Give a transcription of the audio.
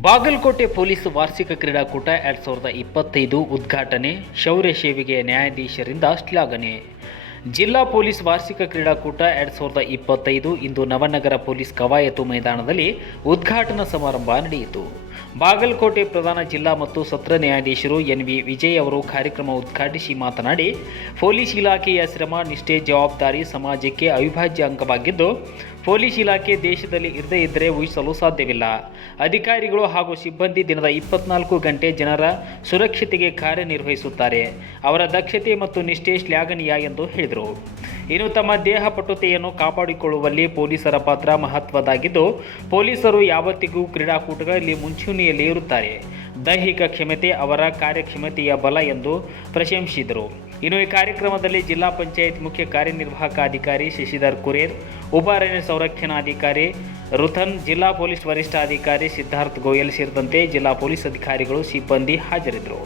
Bagalkot police ವಾರ್ಷಿಕ ಕ್ರೀಡಾಕೂಟ 2025 ಉದ್ಘಾಟನೆ, ಶೌರ್ಯ ಸೇವೆಗೆ ನ್ಯಾಯಾಧೀಶರಿಂದ ಶ್ಲಾಘನೆ. ಜಿಲ್ಲಾ ಪೊಲೀಸ್ ವಾರ್ಷಿಕ ಕ್ರೀಡಾಕೂಟ 2025 ಇಂದು ನವನಗರ ಪೊಲೀಸ್ ಕವಾಯತು ಮೈದಾನದಲ್ಲಿ ಉದ್ಘಾಟನಾ ಸಮಾರಂಭ ನಡೆಯಿತು. ಬಾಗಲಕೋಟೆ ಪ್ರಧಾನ ಜಿಲ್ಲಾ ಮತ್ತು ಸತ್ರ ನ್ಯಾಯಾಧೀಶರು ಎನ್.ವಿ. ವಿಜಯ್ ಅವರು ಕಾರ್ಯಕ್ರಮ ಉದ್ಘಾಟಿಸಿ ಮಾತನಾಡಿ, ಪೊಲೀಸ್ ಇಲಾಖೆಯ ಶ್ರಮ, ನಿಷ್ಠೆ, ಜವಾಬ್ದಾರಿ ಸಮಾಜಕ್ಕೆ ಅವಿಭಾಜ್ಯ ಅಂಗವಾಗಿದ್ದು, ಪೊಲೀಸ್ ಇಲಾಖೆ ದೇಶದಲ್ಲಿ ಇರದೇ ಇದ್ದರೆ ಊಹಿಸಲು ಸಾಧ್ಯವಿಲ್ಲ. ಅಧಿಕಾರಿಗಳು ಹಾಗೂ ಸಿಬ್ಬಂದಿ ದಿನದ 24 ಗಂಟೆ ಜನರ ಸುರಕ್ಷತೆಗೆ ಕಾರ್ಯನಿರ್ವಹಿಸುತ್ತಾರೆ. ಅವರ ದಕ್ಷತೆ ಮತ್ತು ನಿಷ್ಠೆ ಶ್ಲಾಘನೀಯ ಎಂದು ಹೇಳಿದರು. ಇನ್ನು ತಮ್ಮ ದೇಹ ಪಟುತೆಯನ್ನು ಕಾಪಾಡಿಕೊಳ್ಳುವಲ್ಲಿ ಪೊಲೀಸರ ಪಾತ್ರ ಮಹತ್ವದ್ದಾಗಿದ್ದು, ಪೊಲೀಸರು ಯಾವತ್ತಿಗೂ ಕ್ರೀಡಾಕೂಟಗಳಲ್ಲಿ ಮುಂಚೂಣಿಯಲ್ಲಿ ಇರುತ್ತಾರೆ. ದೈಹಿಕ ಕ್ಷಮತೆ ಅವರ ಕಾರ್ಯಕ್ಷಮತೆಯ ಬಲ ಎಂದು ಪ್ರಶಂಸಿಸಿದರು. ಇನ್ನು ಈ ಕಾರ್ಯಕ್ರಮದಲ್ಲಿ ಜಿಲ್ಲಾ ಪಂಚಾಯತ್ ಮುಖ್ಯ ಕಾರ್ಯನಿರ್ವಾಹಕ ಅಧಿಕಾರಿ ಶಶಿಧರ್ ಕುರೇರ್, ಉಪ ಅರಣ್ಯ ಸಂರಕ್ಷಣಾಧಿಕಾರಿ ರುಥನ್, ಜಿಲ್ಲಾ ಪೊಲೀಸ್ ವರಿಷ್ಠಾಧಿಕಾರಿ ಸಿದ್ಧಾರ್ಥ್ ಗೋಯಲ್ ಸೇರಿದಂತೆ ಜಿಲ್ಲಾ ಪೊಲೀಸ್ ಅಧಿಕಾರಿಗಳು, ಸಿಬ್ಬಂದಿ ಹಾಜರಿದ್ದರು.